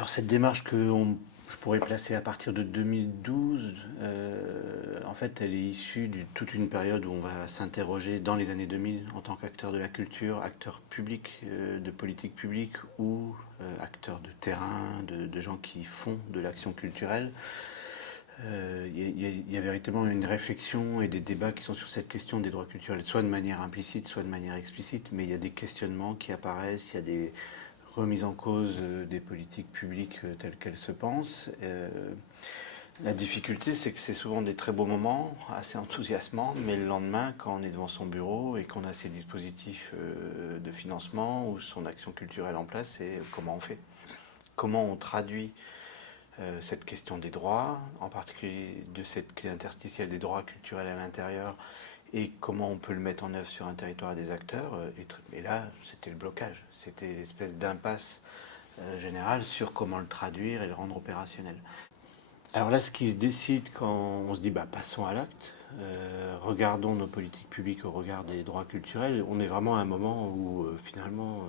Alors cette démarche je pourrais placer à partir de 2012, en fait, elle est issue de toute une période où on va s'interroger dans les années 2000 en tant qu'acteur de la culture, acteur public de politique publique ou acteur de terrain, de gens qui font de l'action culturelle. Il y a véritablement une réflexion et des débats qui sont sur cette question des droits culturels, soit de manière implicite, soit de manière explicite, mais il y a des questionnements qui apparaissent, il y a des remises en cause des politiques publiques telles qu'elles se pensent. La difficulté, c'est que c'est souvent des très beaux moments, assez enthousiasmants, mais le lendemain, quand on est devant son bureau et qu'on a ses dispositifs de financement ou son action culturelle en place, c'est comment on fait. Comment on traduit cette question des droits, en particulier de cette clé interstitielle des droits culturels à l'intérieur, et comment on peut le mettre en œuvre sur un territoire des acteurs. Et là, c'était le blocage, c'était l'espèce d'impasse générale sur comment le traduire et le rendre opérationnel. Alors là, ce qui se décide quand on se dit passons à l'acte, regardons nos politiques publiques au regard des droits culturels, on est vraiment à un moment où finalement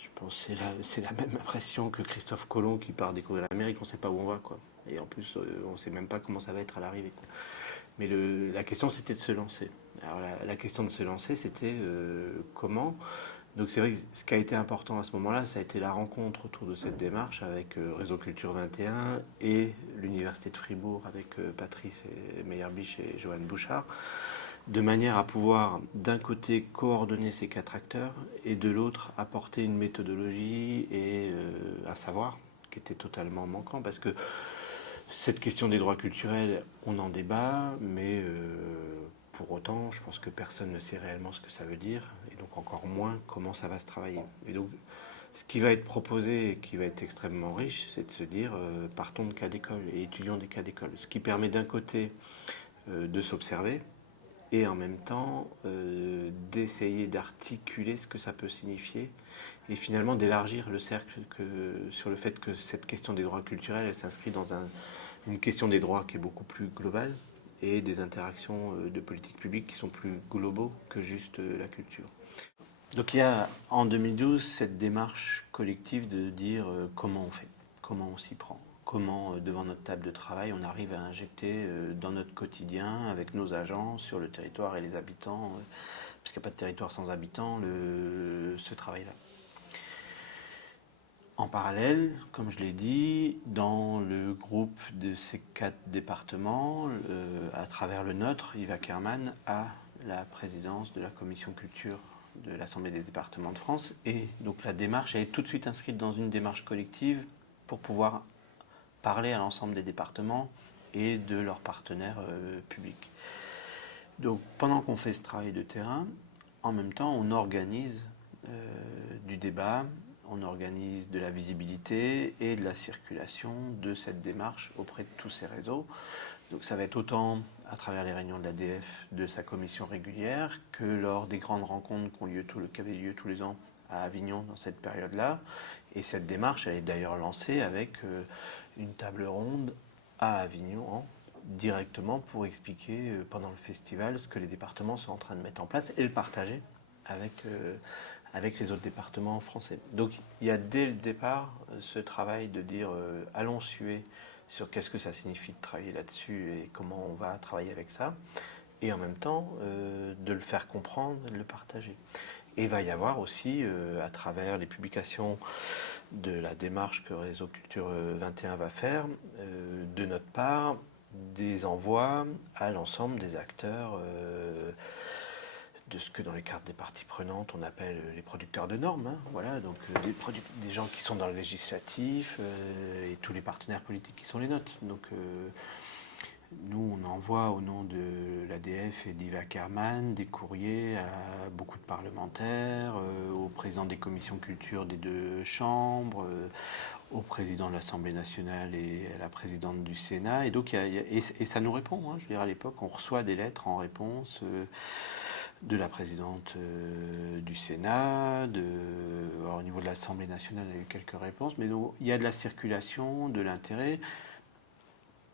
je pense que c'est la même impression que Christophe Colomb qui part découvrir l'Amérique, on ne sait pas où on va, quoi. Et en plus, on ne sait même pas comment ça va être à l'arrivée, quoi. Mais la question, c'était de se lancer. Alors la question de se lancer, c'était comment. Donc c'est vrai que ce qui a été important à ce moment-là, ça a été la rencontre autour de cette démarche avec Réseau Culture 21 et l'Université de Fribourg avec Patrice et Meyerbisch et Joanne Bouchard, de manière à pouvoir d'un côté coordonner ces quatre acteurs et de l'autre apporter une méthodologie et un savoir qui était totalement manquant parce que cette question des droits culturels, on en débat, mais pour autant, je pense que personne ne sait réellement ce que ça veut dire, et donc encore moins comment ça va se travailler. Et donc, ce qui va être proposé et qui va être extrêmement riche, c'est de se dire partons de cas d'école et étudions des cas d'école. Ce qui permet d'un côté de s'observer et en même temps d'essayer d'articuler ce que ça peut signifier et finalement d'élargir le cercle sur le fait que cette question des droits culturels, elle s'inscrit dans une question des droits qui est beaucoup plus globale et des interactions de politique publique qui sont plus globaux que juste la culture. Donc il y a en 2012 cette démarche collective de dire comment on fait, comment on s'y prend, comment devant notre table de travail on arrive à injecter dans notre quotidien avec nos agents sur le territoire et les habitants, parce qu'il n'y a pas de territoire sans habitants, ce travail-là. En parallèle, comme je l'ai dit, dans le groupe de ces quatre départements, à travers le nôtre, Yves Ackermann a la présidence de la commission culture de l'Assemblée des départements de France. Et donc la démarche, elle est tout de suite inscrite dans une démarche collective pour pouvoir parler à l'ensemble des départements et de leurs partenaires publics. Donc pendant qu'on fait ce travail de terrain, en même temps, on organise du débat, on organise de la visibilité et de la circulation de cette démarche auprès de tous ces réseaux. Donc ça va être autant à travers les réunions de l'ADF, de sa commission régulière, que lors des grandes rencontres qui avaient lieu tous les ans à Avignon dans cette période-là. Et cette démarche, elle est d'ailleurs lancée avec une table ronde à Avignon, directement pour expliquer pendant le festival ce que les départements sont en train de mettre en place et le partager avec les autres départements français. Donc il y a dès le départ ce travail de dire allons suer sur qu'est-ce que ça signifie de travailler là-dessus et comment on va travailler avec ça, et en même temps de le faire comprendre et de le partager. Et il va y avoir aussi, à travers les publications de la démarche que Réseau Culture 21 va faire, de notre part, des envois à l'ensemble des acteurs de ce que dans les cartes des parties prenantes on appelle les producteurs de normes, hein, voilà, donc des gens qui sont dans le législatif et tous les partenaires politiques qui sont les nôtres. Donc nous on envoie au nom de l'ADF et d'Yves Ackermann des courriers à beaucoup de parlementaires, au président des commissions culture des deux chambres, au président de l'Assemblée nationale et à la présidente du Sénat. Et donc et ça nous répond, hein, je veux dire, à l'époque on reçoit des lettres en réponse de la présidente du Sénat, au niveau de l'Assemblée nationale, il y a eu quelques réponses, mais donc, il y a de la circulation, de l'intérêt.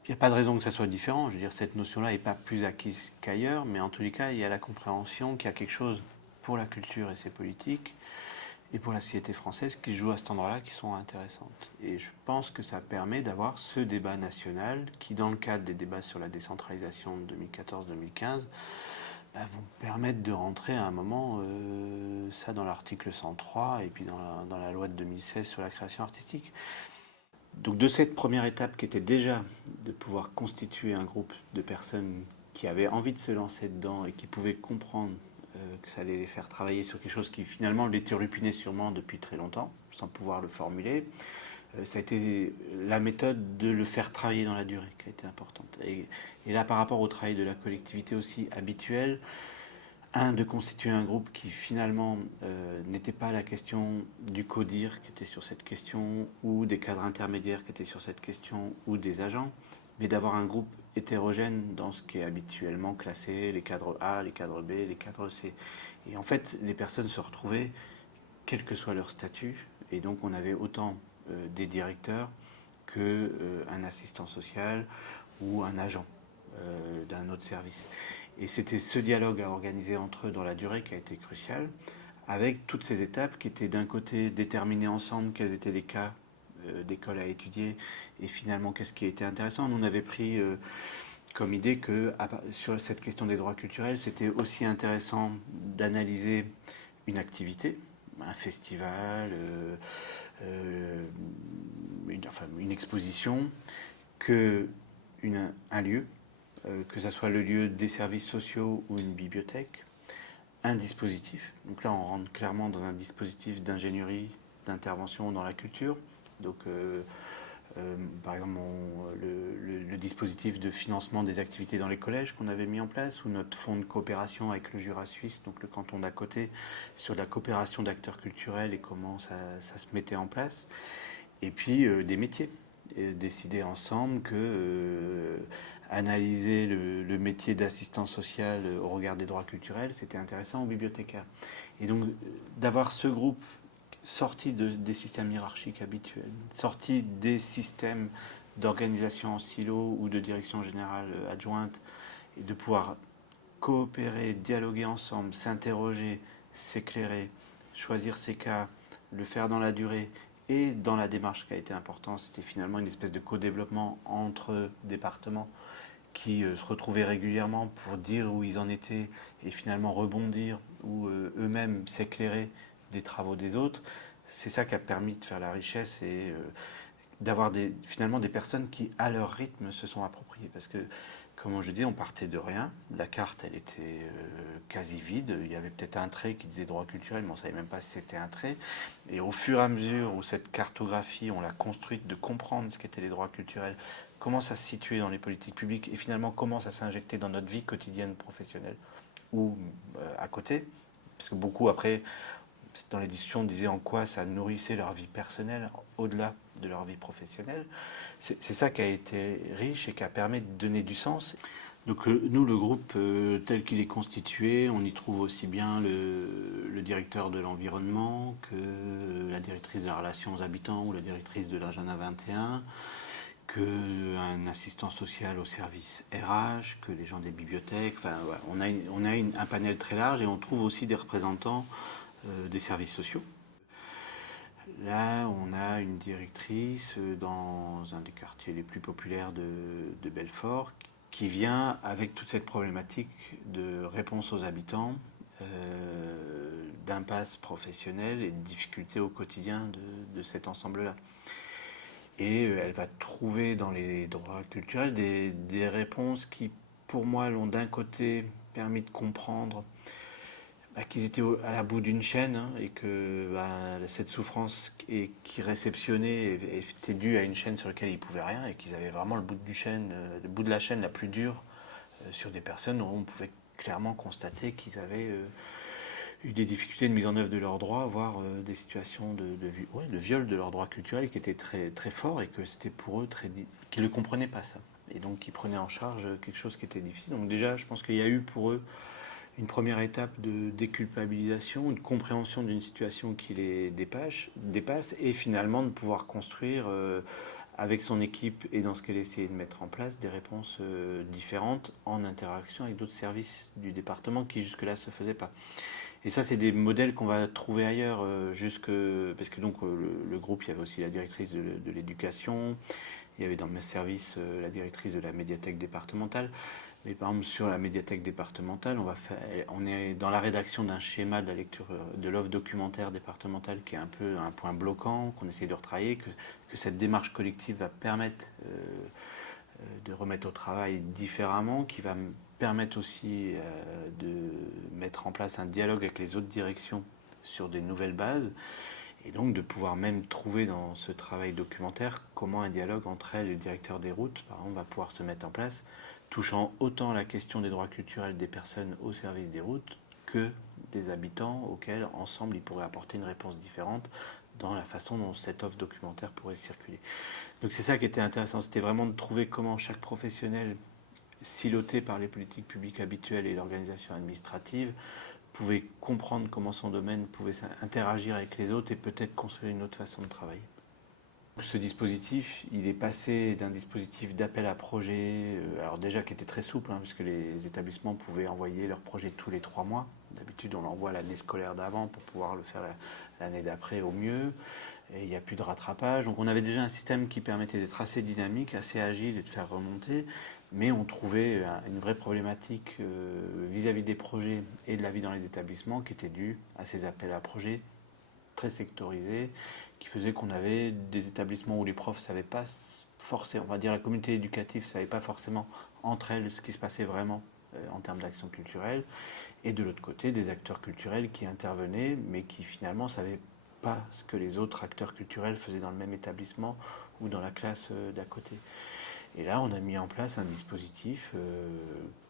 Il n'y a pas de raison que ça soit différent. Je veux dire, cette notion-là n'est pas plus acquise qu'ailleurs, mais en tous les cas, il y a la compréhension qu'il y a quelque chose pour la culture et ses politiques, et pour la société française qui jouent à cet endroit-là, qui sont intéressantes. Et je pense que ça permet d'avoir ce débat national qui, dans le cadre des débats sur la décentralisation de 2014-2015, vont permettre de rentrer à un moment ça dans l'article 103 et puis dans la loi de 2016 sur la création artistique. Donc de cette première étape qui était déjà de pouvoir constituer un groupe de personnes qui avaient envie de se lancer dedans et qui pouvaient comprendre que ça allait les faire travailler sur quelque chose qui finalement les turlupinait sûrement depuis très longtemps, sans pouvoir le formuler, ça a été la méthode de le faire travailler dans la durée qui a été importante. Et là, par rapport au travail de la collectivité aussi habituel, de constituer un groupe qui finalement n'était pas la question du CODIR qui était sur cette question, ou des cadres intermédiaires qui étaient sur cette question, ou des agents, mais d'avoir un groupe hétérogène dans ce qui est habituellement classé, les cadres A, les cadres B, les cadres C. Et en fait, les personnes se retrouvaient, quel que soit leur statut, et donc on avait autant des directeurs qu'un assistant social ou un agent d'un autre service. Et c'était ce dialogue à organiser entre eux dans la durée qui a été crucial, avec toutes ces étapes qui étaient d'un côté déterminées ensemble quels étaient les cas d'école à étudier et finalement qu'est-ce qui était intéressant. Nous on avait pris comme idée que sur cette question des droits culturels, c'était aussi intéressant d'analyser une activité, un festival, une exposition, un lieu, que ce soit le lieu des services sociaux ou une bibliothèque, un dispositif. Donc là, on rentre clairement dans un dispositif d'ingénierie, d'intervention dans la culture. Donc, par exemple, le dispositif de financement des activités dans les collèges qu'on avait mis en place, ou notre fonds de coopération avec le Jura suisse, donc le canton d'à côté, sur la coopération d'acteurs culturels et comment ça se mettait en place. Et puis des métiers. Et décider ensemble que analyser le métier d'assistant social au regard des droits culturels, c'était intéressant aux bibliothécaires. Et donc d'avoir ce groupe sorti des systèmes hiérarchiques habituels, sorti des systèmes d'organisation en silo ou de direction générale adjointe, et de pouvoir coopérer, dialoguer ensemble, s'interroger, s'éclairer, choisir ses cas, le faire dans la durée. Et dans la démarche qui a été importante, c'était finalement une espèce de co-développement entre départements qui se retrouvaient régulièrement pour dire où ils en étaient et finalement rebondir ou eux-mêmes s'éclairer des travaux des autres. C'est ça qui a permis de faire la richesse et d'avoir finalement des personnes qui, à leur rythme, se sont appropriées. Parce que, comme je dis, on partait de rien. La carte, elle était quasi vide. Il y avait peut-être un trait qui disait droit culturel, mais on ne savait même pas si c'était un trait. Et au fur et à mesure où cette cartographie, on l'a construite, de comprendre ce qu'étaient les droits culturels, comment ça se situait dans les politiques publiques, et finalement comment ça s'injectait dans notre vie quotidienne professionnelle ou à côté. Parce que beaucoup, après, dans les discussions, disaient en quoi ça nourrissait leur vie personnelle au-delà de leur vie professionnelle. C'est ça qui a été riche et qui a permis de donner du sens. Donc nous, le groupe tel qu'il est constitué, on y trouve aussi bien le directeur de l'environnement que la directrice de la relation aux habitants ou la directrice de l'agenda 21, qu'un assistant social au service RH, que les gens des bibliothèques. Enfin, ouais, on a un panel très large et on trouve aussi des représentants des services sociaux. Là, on a une directrice dans un des quartiers les plus populaires de Belfort qui vient avec toute cette problématique de réponse aux habitants, d'impasse professionnelle et de difficultés au quotidien de cet ensemble-là. Et elle va trouver dans les droits culturels des réponses qui, pour moi, l'ont d'un côté permis de comprendre qu'ils étaient à la bout d'une chaîne et que cette souffrance qui réceptionnait était due à une chaîne sur laquelle ils ne pouvaient rien et qu'ils avaient vraiment le bout de la chaîne la plus dure sur des personnes où on pouvait clairement constater qu'ils avaient eu des difficultés de mise en œuvre de leurs droits, voire des situations de viol de leurs droits culturels qui étaient très, très forts et que c'était pour eux qu'ils ne comprenaient pas ça. Et donc qu'ils prenaient en charge quelque chose qui était difficile. Donc déjà, je pense qu'il y a eu pour eux une première étape de déculpabilisation, une compréhension d'une situation qui les dépasse et finalement de pouvoir construire avec son équipe et dans ce qu'elle essayait de mettre en place des réponses différentes en interaction avec d'autres services du département qui jusque-là ne se faisaient pas. Et ça, c'est des modèles qu'on va trouver ailleurs, parce que donc le groupe, il y avait aussi la directrice de l'éducation, il y avait dans mes services la directrice de la médiathèque départementale. Mais par exemple, sur la médiathèque départementale, on est dans la rédaction d'un schéma de la lecture de l'offre documentaire départementale qui est un peu un point bloquant, qu'on essaie de retravailler, que cette démarche collective va permettre de remettre au travail différemment, qui va permettre aussi de mettre en place un dialogue avec les autres directions sur des nouvelles bases, et donc de pouvoir même trouver dans ce travail documentaire comment un dialogue entre elles et le directeur des routes, par exemple, va pouvoir se mettre en place, touchant autant la question des droits culturels des personnes au service des routes que des habitants auxquels, ensemble, ils pourraient apporter une réponse différente dans la façon dont cette offre documentaire pourrait circuler. Donc c'est ça qui était intéressant, c'était vraiment de trouver comment chaque professionnel, siloté par les politiques publiques habituelles et l'organisation administrative, pouvait comprendre comment son domaine pouvait interagir avec les autres et peut-être construire une autre façon de travailler. Ce dispositif, il est passé d'un dispositif d'appel à projet, alors déjà qui était très souple, puisque les établissements pouvaient envoyer leur projet tous les 3 mois. D'habitude, on l'envoie l'année scolaire d'avant pour pouvoir le faire l'année d'après au mieux. Et il n'y a plus de rattrapage. Donc on avait déjà un système qui permettait d'être assez dynamique, assez agile et de faire remonter. Mais on trouvait une vraie problématique vis-à-vis des projets et de la vie dans les établissements qui était due à ces appels à projets très sectorisés, qui faisait qu'on avait des établissements où les profs ne savaient pas forcément, on va dire la communauté éducative ne savait pas forcément entre elles ce qui se passait vraiment en termes d'action culturelle, et de l'autre côté des acteurs culturels qui intervenaient mais qui finalement ne savaient pas ce que les autres acteurs culturels faisaient dans le même établissement ou dans la classe d'à côté. Et là, on a mis en place un dispositif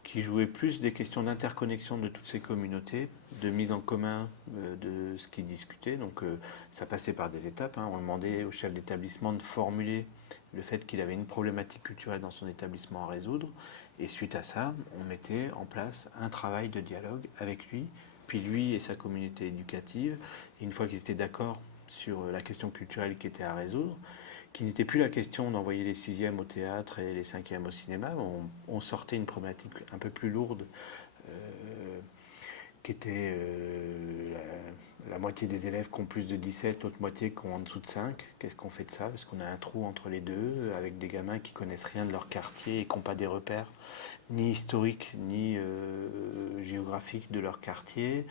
qui jouait plus des questions d'interconnexion de toutes ces communautés, de mise en commun de ce qu'ils discutaient. Donc ça passait par des étapes. On demandait au chef d'établissement de formuler le fait qu'il avait une problématique culturelle dans son établissement à résoudre. Et suite à ça, on mettait en place un travail de dialogue avec lui, puis lui et sa communauté éducative. Et une fois qu'ils étaient d'accord sur la question culturelle qui était à résoudre, qui n'était plus la question d'envoyer les 6e au théâtre et les 5e au cinéma. On sortait une problématique un peu plus lourde, qui était la moitié des élèves qui ont plus de 17, l'autre moitié qui ont en dessous de 5. Qu'est-ce qu'on fait de ça? Parce qu'on a un trou entre les deux, avec des gamins qui connaissent rien de leur quartier et qui n'ont pas des repères ni historiques ni géographiques de leur quartier,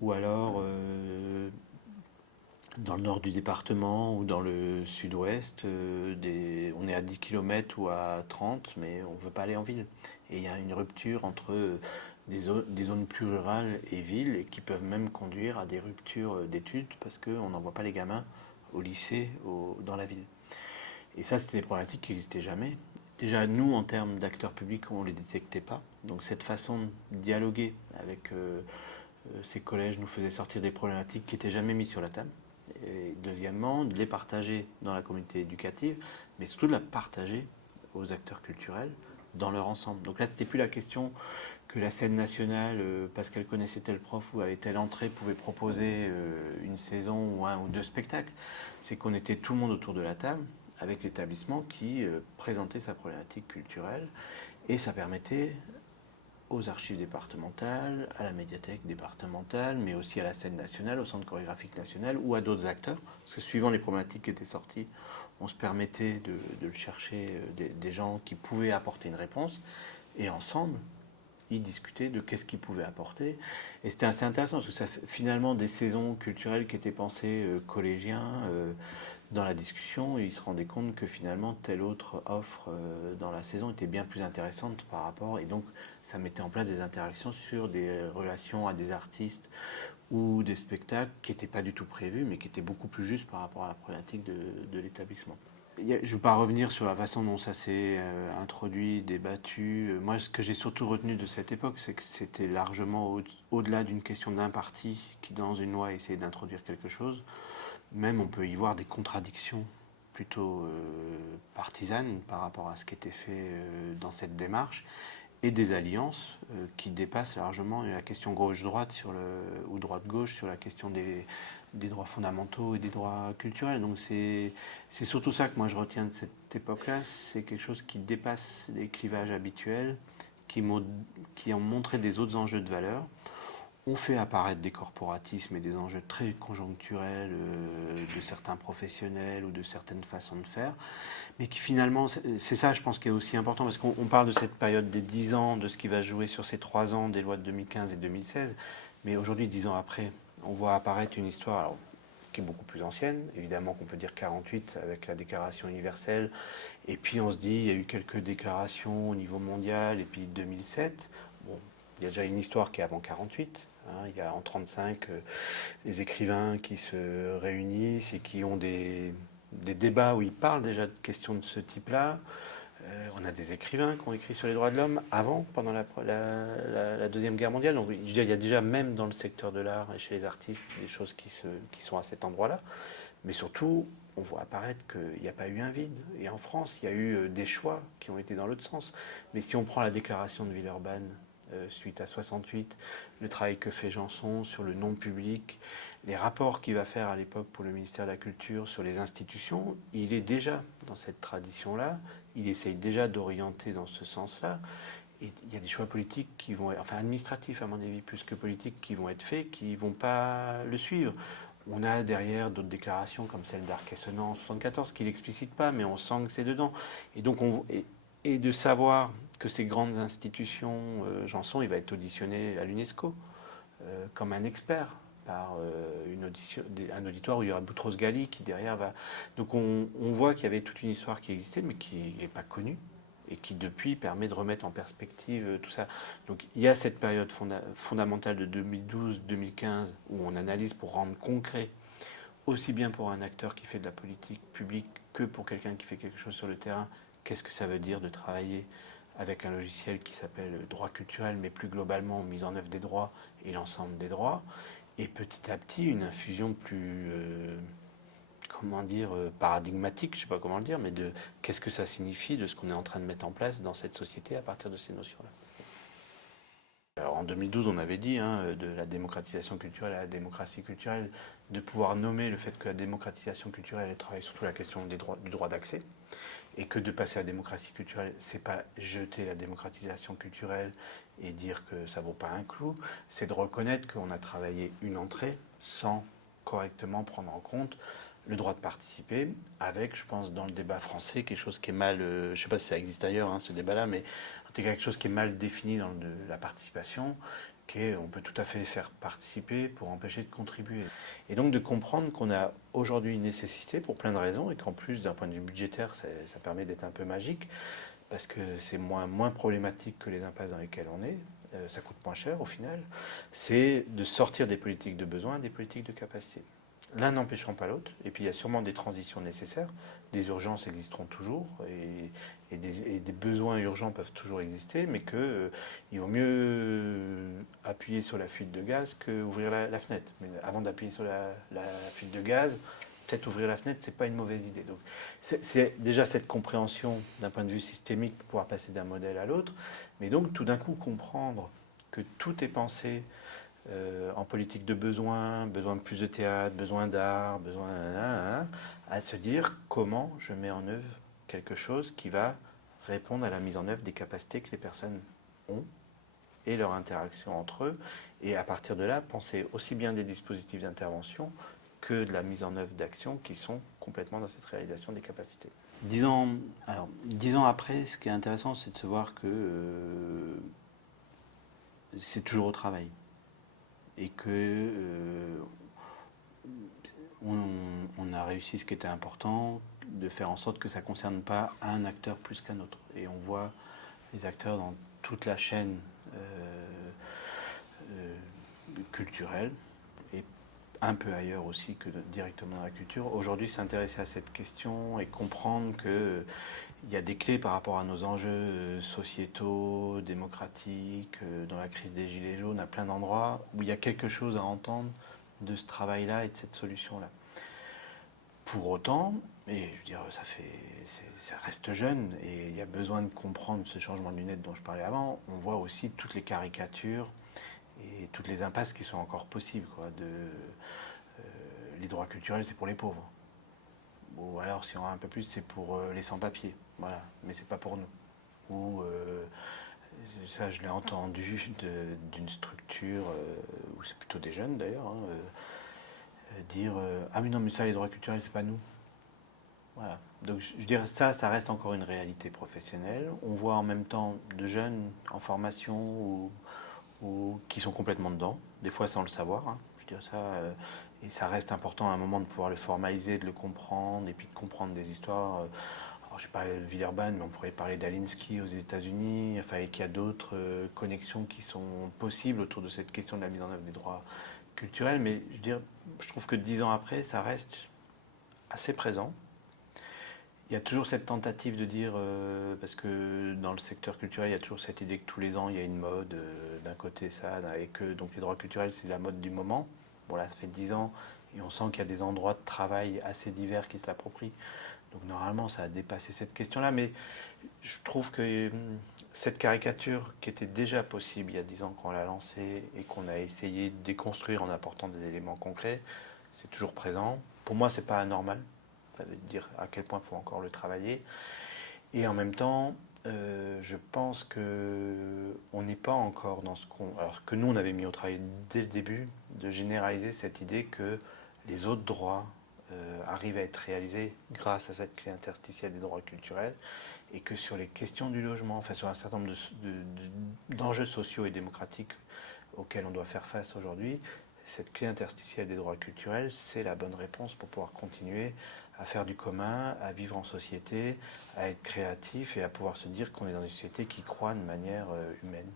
ou alors dans le nord du département ou dans le sud-ouest, on est à 10 km ou à 30, mais on ne veut pas aller en ville. Et il y a une rupture entre des zones plus rurales et villes, et qui peuvent même conduire à des ruptures d'études, parce qu'on n'envoie pas les gamins au lycée dans la ville. Et ça, c'était des problématiques qui n'existaient jamais. Déjà, nous, en termes d'acteurs publics, on ne les détectait pas. Donc cette façon de dialoguer avec ces collèges nous faisait sortir des problématiques qui n'étaient jamais mises sur la table. Et deuxièmement, de les partager dans la communauté éducative, mais surtout de la partager aux acteurs culturels dans leur ensemble. Donc là, c'était plus la question que la scène nationale, parce qu'elle connaissait tel prof ou avait telle entrée, pouvait proposer une saison ou 1 ou 2 spectacles. C'est qu'on était tout le monde autour de la table avec l'établissement qui présentait sa problématique culturelle, et ça permettait aux archives départementales, à la médiathèque départementale, mais aussi à la scène nationale, au centre chorégraphique national ou à d'autres acteurs, parce que suivant les problématiques qui étaient sorties, on se permettait de chercher des gens qui pouvaient apporter une réponse, et ensemble, ils discutaient de qu'est-ce qu'ils pouvaient apporter. Et c'était assez intéressant, parce que ça fait finalement des saisons culturelles qui étaient pensées collégiens, dans la discussion, ils se rendaient compte que finalement telle autre offre dans la saison était bien plus intéressante par rapport, et donc ça mettait en place des interactions sur des relations à des artistes ou des spectacles qui n'étaient pas du tout prévus, mais qui étaient beaucoup plus justes par rapport à la problématique de l'établissement. Je ne vais pas revenir sur la façon dont ça s'est introduit, débattu. Moi, ce que j'ai surtout retenu de cette époque, c'est que c'était largement au-delà d'une question d'un parti qui, dans une loi, essayait d'introduire quelque chose. Même on peut y voir des contradictions plutôt partisanes par rapport à ce qui était fait dans cette démarche, et des alliances qui dépassent largement la question gauche-droite ou droite-gauche sur la question des droits fondamentaux et des droits culturels. Donc c'est surtout ça que moi je retiens de cette époque-là, c'est quelque chose qui dépasse les clivages habituels, qui ont montré des autres enjeux de valeur. on fait apparaître des corporatismes et des enjeux très conjoncturels de certains professionnels ou de certaines façons de faire, mais qui finalement, c'est ça je pense qui est aussi important, parce qu'on parle de cette période des 10 ans, de ce qui va se jouer sur ces 3 ans des lois de 2015 et 2016, mais aujourd'hui, 10 ans après, on voit apparaître une histoire alors, qui est beaucoup plus ancienne, évidemment qu'on peut dire 48 avec la déclaration universelle, et puis on se dit, il y a eu quelques déclarations au niveau mondial, et puis 2007, bon, il y a déjà une histoire qui est avant 48. Il y a en 1935 les écrivains qui se réunissent et qui ont des débats où ils parlent déjà de questions de ce type-là. On a des écrivains qui ont écrit sur les droits de l'homme avant, pendant la Deuxième Guerre mondiale. Donc, il y a déjà même dans le secteur de l'art et chez les artistes des choses qui sont à cet endroit-là. Mais surtout, on voit apparaître qu'il n'y a pas eu un vide. Et en France, il y a eu des choix qui ont été dans l'autre sens. Mais si on prend la déclaration de Villeurbanne, suite à 68, le travail que fait Janson sur le nom public, les rapports qu'il va faire à l'époque pour le ministère de la Culture sur les institutions, il est déjà dans cette tradition-là, il essaye déjà d'orienter dans ce sens-là, et il y a des choix politiques qui vont être, enfin administratifs à mon avis, plus que politiques, qui vont être faits, qui ne vont pas le suivre. On a derrière d'autres déclarations comme celle d'Arc-et-Senans en 74 qui ne l'explicitent pas, mais on sent que c'est dedans. Et donc et de savoir que ces grandes institutions, Janson, il va être auditionné à l'UNESCO comme un expert par un auditoire où il y aura Boutros Ghali qui derrière va... Donc on voit qu'il y avait toute une histoire qui existait mais qui n'est pas connue et qui depuis permet de remettre en perspective tout ça. Donc il y a cette période fondamentale de 2012-2015 où on analyse pour rendre concret, aussi bien pour un acteur qui fait de la politique publique que pour quelqu'un qui fait quelque chose sur le terrain, qu'est-ce que ça veut dire de travailler avec un logiciel qui s'appelle droit culturel, mais plus globalement mise en œuvre des droits et l'ensemble des droits, et petit à petit une infusion plus, comment dire, paradigmatique, je ne sais pas comment le dire, mais de qu'est-ce que ça signifie de ce qu'on est en train de mettre en place dans cette société à partir de ces notions-là. Alors en 2012, on avait dit, de la démocratisation culturelle à la démocratie culturelle, de pouvoir nommer le fait que la démocratisation culturelle travaille surtout la question du droit d'accès, et que de passer à la démocratie culturelle, c'est pas jeter la démocratisation culturelle et dire que ça vaut pas un clou, c'est de reconnaître qu'on a travaillé une entrée sans correctement prendre en compte le droit de participer, avec, je pense, dans le débat français, quelque chose qui est mal, je ne sais pas si ça existe ailleurs, ce débat-là, mais c'est quelque chose qui est mal défini dans la participation, on peut tout à fait faire participer pour empêcher de contribuer. Et donc de comprendre qu'on a aujourd'hui une nécessité pour plein de raisons, et qu'en plus, d'un point de vue budgétaire, ça permet d'être un peu magique, parce que c'est moins problématique que les impasses dans lesquelles on est, ça coûte moins cher au final, c'est de sortir des politiques de besoin des politiques de capacité. L'un n'empêchant pas l'autre, et puis il y a sûrement des transitions nécessaires, des urgences existeront toujours, et des besoins urgents peuvent toujours exister, mais qu'il vaut mieux appuyer sur la fuite de gaz qu'ouvrir la fenêtre. Mais avant d'appuyer sur la fuite de gaz, peut-être ouvrir la fenêtre, c'est pas une mauvaise idée. Donc c'est déjà cette compréhension d'un point de vue systémique pour pouvoir passer d'un modèle à l'autre, mais donc tout d'un coup comprendre que tout est pensé en politique de besoin de plus de théâtre, besoin d'art, besoin à se dire comment je mets en œuvre quelque chose qui va répondre à la mise en œuvre des capacités que les personnes ont et leur interaction entre eux, et à partir de là, penser aussi bien des dispositifs d'intervention que de la mise en œuvre d'actions qui sont complètement dans cette réalisation des capacités. 10 ans après, ce qui est intéressant, c'est de se voir que c'est toujours au travail. Et que on a réussi ce qui était important, de faire en sorte que ça ne concerne pas un acteur plus qu'un autre. Et on voit les acteurs dans toute la chaîne culturelle, et un peu ailleurs aussi que directement dans la culture. Aujourd'hui, s'intéresser à cette question et comprendre qu'il y a des clés par rapport à nos enjeux sociétaux, démocratiques, dans la crise des Gilets jaunes, à plein d'endroits où il y a quelque chose à entendre de ce travail-là et de cette solution-là. Pour autant, et je veux dire, ça reste jeune et il y a besoin de comprendre ce changement de lunettes dont je parlais avant. On voit aussi toutes les caricatures et toutes les impasses qui sont encore possibles. Les droits culturels, c'est pour les pauvres. Ou alors, si on a un peu plus, c'est pour les sans-papiers. Voilà, mais c'est pas pour nous. Ou Ça, je l'ai entendu d'une structure, où c'est plutôt des jeunes d'ailleurs, hein, dire ah mais non, mais ça, les droits culturels, c'est pas nous. Voilà. Donc je dirais ça reste encore une réalité professionnelle. On voit en même temps de jeunes en formation ou qui sont complètement dedans, des fois sans le savoir, hein. Je dirais ça, et ça reste important à un moment de pouvoir le formaliser, de le comprendre, et puis de comprendre des histoires. Alors, j'ai parlé de Villeurbanne, mais on pourrait parler d'Alinsky aux États-Unis, enfin, et qu'il y a d'autres connexions qui sont possibles autour de cette question de la mise en œuvre des droits culturels. Mais je veux dire, je trouve que 10 ans après, ça reste assez présent. Il y a toujours cette tentative de dire, parce que dans le secteur culturel, il y a toujours cette idée que tous les ans, il y a une mode, d'un côté ça, et que donc les droits culturels, c'est la mode du moment. Bon là, ça fait 10 ans, et on sent qu'il y a des endroits de travail assez divers qui se l'approprient. Donc normalement, ça a dépassé cette question-là, mais je trouve que cette caricature qui était déjà possible il y a 10 ans qu'on l'a lancée et qu'on a essayé de déconstruire en apportant des éléments concrets, c'est toujours présent. Pour moi, c'est pas anormal. Ça veut dire à quel point il faut encore le travailler. Et en même temps, je pense que on n'est pas encore dans ce qu'on, alors que nous on avait mis au travail dès le début, de généraliser cette idée que les autres droits arrivent à être réalisés grâce à cette clé interstitielle des droits culturels, et que sur les questions du logement, enfin sur un certain nombre d'enjeux sociaux et démocratiques auxquels on doit faire face aujourd'hui, cette clé interstitielle des droits culturels, c'est la bonne réponse pour pouvoir continuer à faire du commun, à vivre en société, à être créatif et à pouvoir se dire qu'on est dans une société qui croît de manière humaine.